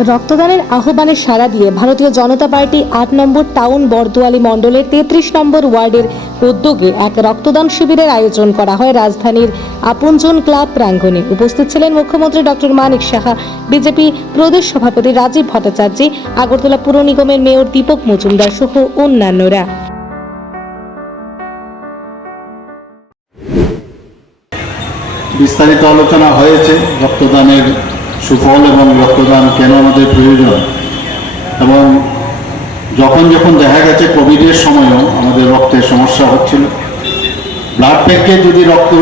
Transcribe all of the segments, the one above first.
রক্তদানের আহ্বানে সাড়া দিয়ে ভারতীয় জনতা পার্টি আট নম্বর টাউন বরদোয়ালি মণ্ডলের তেত্রিশ নম্বর ওয়ার্ডের উদ্যোগে এক রক্তদান শিবিরের আয়োজন করা হয় রাজধানীর আপনজন ক্লাব প্রাঙ্গণে। উপস্থিত ছিলেন মুখ্যমন্ত্রী ডক্টর মানিক সাহা, বিজেপি প্রদেশ সভাপতি রাজীব ভট্টাচার্য, আগরতলা পুর নিগমের মেয়র দীপক মজুমদার সহ অন্যান্যরা। বিস্তারিত আলোচনা হয়েছে রক্তদানের সুফল এবং রক্তদান কেন আমাদের প্রয়োজন? এবং যখন যখন দেখা গেছে কোভিডের সময়ও আমাদের রক্তের সমস্যা হচ্ছিল ব্লাড ব্যাংকে যদি রক্ত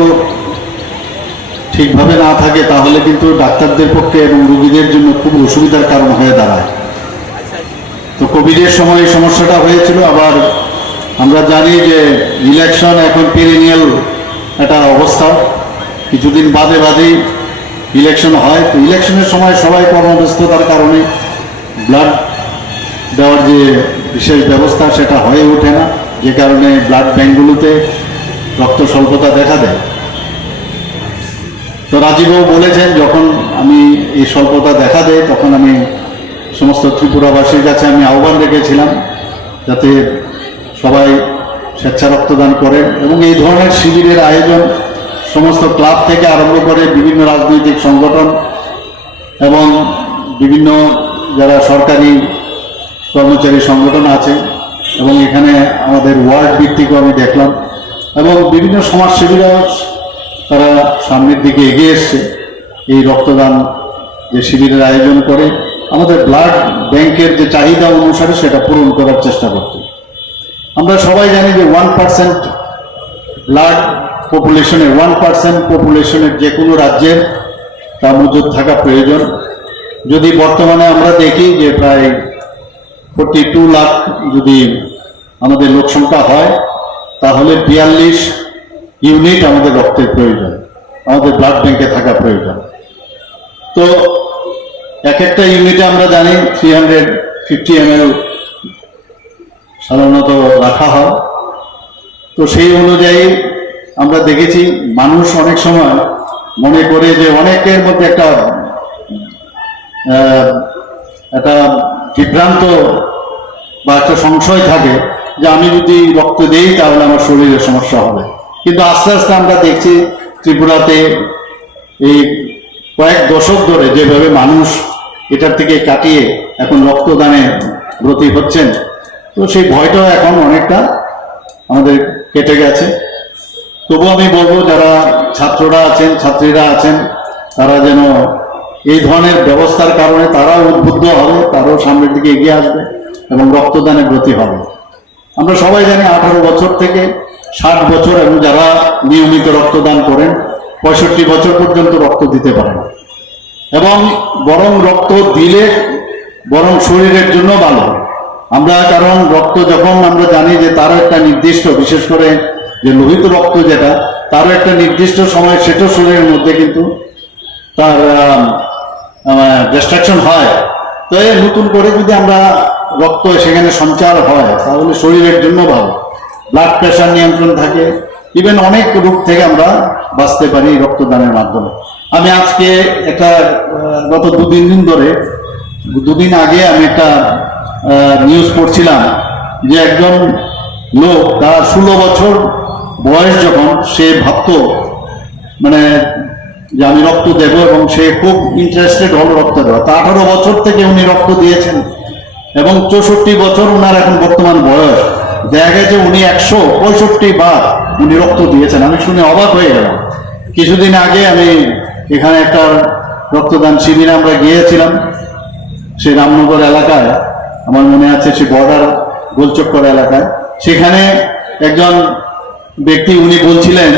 ঠিকভাবে না থাকে, তাহলে কিন্তু ডাক্তারদের পক্ষে এবং রোগীদের জন্য খুব অসুবিধার কারণ হয়ে দাঁড়ায়। তো কোভিডের সময় এই সমস্যাটা হয়েছিল। আবার আমরা জানি যে ইলেকশন এখন পেরিনিয়াল একটা অবস্থা। কিছুদিন বাদে বাদেই ইলেকশন হয়, তো ইলেকশনের সময় সবাই কর্মব্যস্ততার কারণে ব্লাড দেওয়ার যে বিশেষ ব্যবস্থা সেটা হয়ে ওঠে না। যে কারণে ব্লাড ব্যাঙ্কগুলোতে রক্ত স্বল্পতা দেখা দেয়। তো রাজীবও বলেছেন, যখন আমি এই স্বল্পতা দেখা দেয়, তখন আমি সমস্ত ত্রিপুরাবাসীর কাছে আমি আহ্বান রেখেছিলাম যাতে সবাই স্বেচ্ছা রক্তদান করেন এবং এই ধরনের শিবিরের আয়োজন সমস্ত ক্লাব থেকে আরম্ভ করে বিভিন্ন রাজনৈতিক সংগঠন এবং বিভিন্ন যারা সরকারি কর্মচারী সংগঠন আছে এবং এখানে আমাদের ওয়ার্ড ভিত্তিকও আমি দেখলাম এবং বিভিন্ন সমাজসেবীরা তারা সামনের দিকে এগিয়ে এসছে। এই রক্তদান যে শিবিরের আয়োজন করে, আমাদের ব্লাড ব্যাংকের যে চাহিদা অনুসারে সেটা পূরণ করার চেষ্টা করতে আমরা সবাই জানি যে ওয়ান পার্সেন্ট ব্লাড পপুলেশনের ওয়ান পার্সেন্ট পপুলেশনের যে কোনো রাজ্যের তা মজুদ থাকা প্রয়োজন। যদি বর্তমানে আমরা দেখি যে প্রায় ফোর্টি টু লাখ যদি আমাদের লোক সংখ্যা হয়, তাহলে বিয়াল্লিশ ইউনিট আমাদের রক্তের প্রয়োজন, আমাদের ব্লাড ব্যাংকে থাকা প্রয়োজন। তো এক একটা ইউনিটে আমরা জানি থ্রি হান্ড্রেড ফিফটি এম সাধারণত রাখা হয়। তো সেই অনুযায়ী আমরা দেখেছি মানুষ অনেক সময় মনে করে যে অনেকের মধ্যে একটা একটা বিভ্রান্ত বা একটা সংশয় থাকে যে আমি যদি রক্ত দেই তাহলে আমার শরীরে সমস্যা হবে। কিন্তু আস্তে আস্তে আমরা দেখছি ত্রিপুরাতে এই কয়েক দশক ধরে যেভাবে মানুষ এটার থেকে কাটিয়ে এখন রক্তদানে ব্রতী হচ্ছেন, তো সেই ভয়টাও এখন অনেকটা আমাদের কেটে গেছে। তবু আমি বলব, যারা ছাত্ররা আছেন, ছাত্রীরা আছেন, তারা যেন এই ধরনের ব্যবস্থার কারণে তারাও উদ্বুদ্ধ হবে, তারাও সামনের দিকে এগিয়ে আসবে এবং রক্তদানে ব্রতী হবে। আমরা সবাই জানি আঠারো বছর থেকে ষাট বছর এবং যারা নিয়মিত রক্তদান করেন, পঁয়ষট্টি বছর পর্যন্ত রক্ত দিতে পারেন। এবং বরং রক্ত দিলে বরং শরীরের জন্য ভালো। আমরা কারণ রক্ত যখন আমরা জানি যে তারও একটা নির্দিষ্ট, বিশেষ করে যে লোহিত রক্ত যেটা, তারও একটা নির্দিষ্ট সময় সেটা শরীরের মধ্যে কিন্তু তার ডিস্ট্রাকশন হয়। তো নতুন করে যদি আমরা রক্ত সেখানে সঞ্চার হয়, তাহলে শরীরের জন্য ভালো। ব্লাড প্রেশার নিয়ন্ত্রণ থাকে। ইভেন অনেক রোগ থেকে আমরা বাঁচতে পারি রক্তদানের মাধ্যমে। আমি আজকে একটা গত দুদিন দিন ধরে, দুদিন আগে আমি একটা নিউজ পড়ছিলাম যে একজন লোক তার ষোলো বছর বয়স যখন সে ভাবতো মানে যে আমি রক্ত দেব এবং সে খুব ইন্টারেস্টেড হলো রক্ত দেওয়া। তা আঠারো বছর থেকে উনি রক্ত দিয়েছেন এবং চৌষট্টি বছর উনার এখন বর্তমান বয়স। দেখা গেছে উনি একশো পঁয়ষট্টি বার উনি রক্ত দিয়েছেন। আমি শুনে অবাক হয়ে গেলাম। কিছুদিন আগে আমি এখানে একটা রক্তদান শিবিরে আমরা গিয়েছিলাম সেই রামনগর এলাকায়, আমার মনে আছে সে বর্ডার গোলচক্কর এলাকায়। সেখানে একজন ব্যক্তি উনি বলছিলেন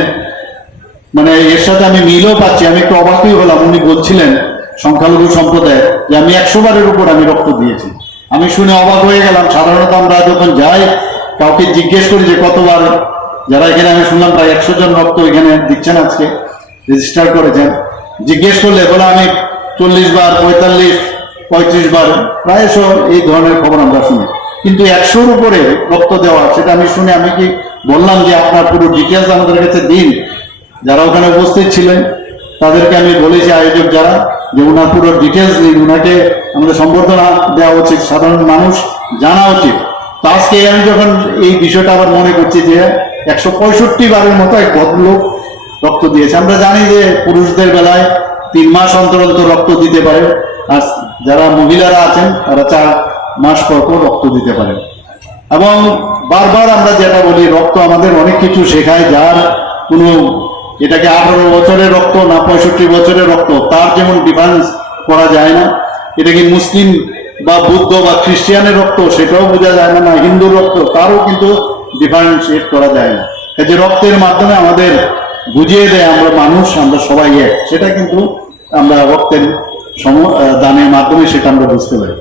মানে এর সাথে আমি মিলও পাচ্ছি, আমি একটু অবাকই হলাম, উনি বলছিলেন সংখ্যালঘু সম্প্রদায় যে আমি একশো বারের উপর আমি রক্ত দিয়েছি। আমি শুনে অবাক হয়ে গেলাম, সাধারণত আমরা যখন যাই, কাউকে জিজ্ঞেস করি যে কতবার, যারা এখানে আমি শুনলাম প্রায় একশো জন রক্ত এখানে দিচ্ছেন আজকে রেজিস্টার করেছেন, জিজ্ঞেস করলে, বলে আমি চল্লিশ বার, পঁয়তাল্লিশ, পঁয়ত্রিশ বার প্রায়শ এই ধরনের খবর আমরা শুনি। কিন্তু একশোর উপরে রক্ত দেওয়া, সেটা আমি শুনে আমি কি বললাম যে আপনার পুরো ডিটেলস আমাদের কাছে দিন? যারা ওখানে উপস্থিত ছিলেন, তাদেরকে আমি বলেছি আয়োজক যারা, যে ওনার পুরো ডিটেলস দিন ওনাকে আমাদের সম্বর্ধনা দেওয়া উচিত, সাধারণ মানুষ জানা উচিত। তো আজকে আমি যখন এই বিষয়টা আবার মনে করছি যে একশো পঁয়ষট্টি বারের মতো এক ভদ্রলোক রক্ত দিয়েছে। আমরা জানি যে পুরুষদের বেলায় তিন মাস অন্তর অন্তর রক্ত দিতে পারে। আর যারা মহিলারা আছেন, তারা চার মাস পর পর রক্ত দিতে পারেন এবং বারবার আমরা যেটা বলি, রক্ত আমাদের অনেক কিছু শেখায়, যার কোনো এটাকে আঠারো বছরের রক্ত না পঁয়ষট্টি বছরের রক্ত, তার যেমন ডিফারেন্স করা যায় না। এটা কি মুসলিম বা বুদ্ধ বা খ্রিস্টিয়ানের রক্ত, সেটাও বোঝা যায় না না হিন্দুর রক্ত, তারও কিন্তু ডিফারেন্সিয়েট করা যায় না। যে রক্তের মাধ্যমে আমাদের বুঝিয়ে দেয় আমরা মানুষ, আমরা সবাই এক, সেটা কিন্তু আমরা রক্তের সম দানের মাধ্যমে সেটা আমরা বুঝতে পারি।